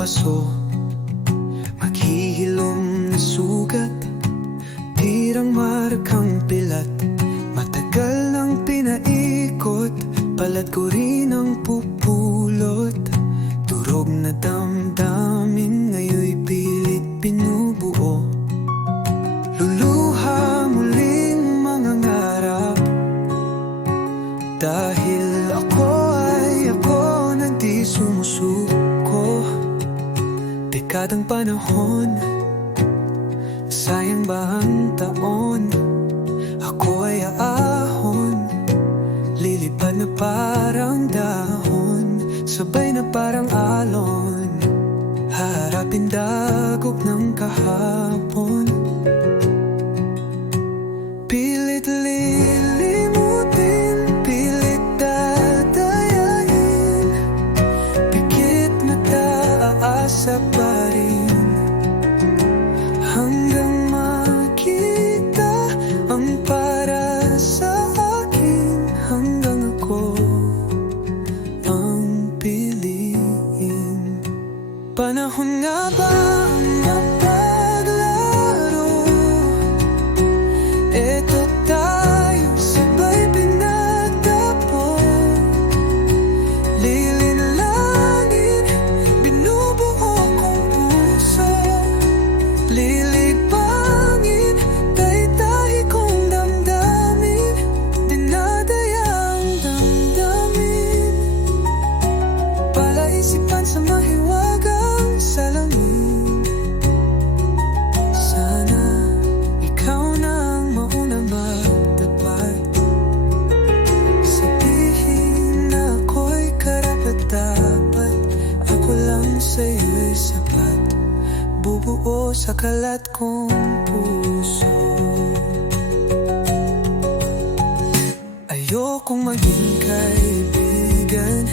paso, maghihilom na sugat, tirang markang pilat. Matagal nang pinaikot, balat ko rin ang pupulot. Durog na damdamin, ngayon'y pilit binubuo. Luluha muling mga ngarap, dahil ako na di sumusuko. Dekadang panahon, sayang ba ang taon? Ako ay aahon, lilipad na parang dahon, sabay na parang alon, haharapin dagok ng kahapon. Pilit lilimutin, pilit dadayain, pikit mata, aasa pa rin, hanggang makita ang para sa akin, hanggang ako ang piliin. Panahon nga ba ang mapaglaro? Eto tayo sabay pinagtapon, lilinlangin, binubuo kong puso, lilipangin, tay-tay kong damdamin, dinadayang damdamin, palaisipan sa mahiwagang salamin. Sana ikaw na ang maunang magtapat, sabihin na ako'y karapat-dapat, ako lang sa'yo'y sapat, bubuo sa kalat kong puso. Ayokong maging kaibigan,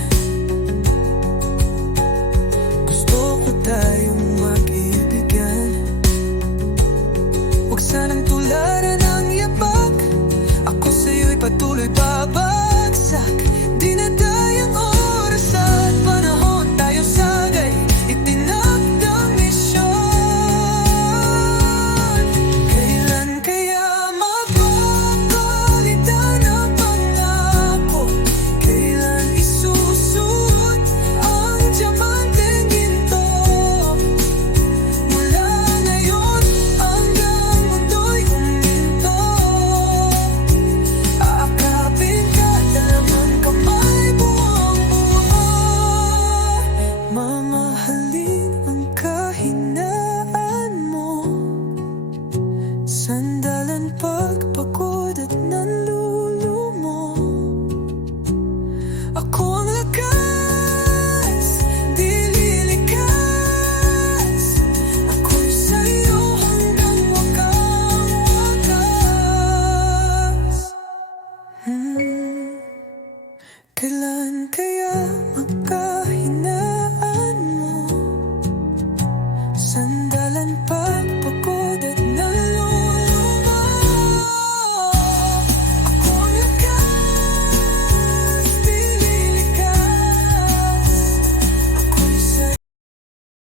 gusto ko tayong mag-ibigan. Huwag sanang tularan ang yapak, ako sa'yo'y patuloy babalik.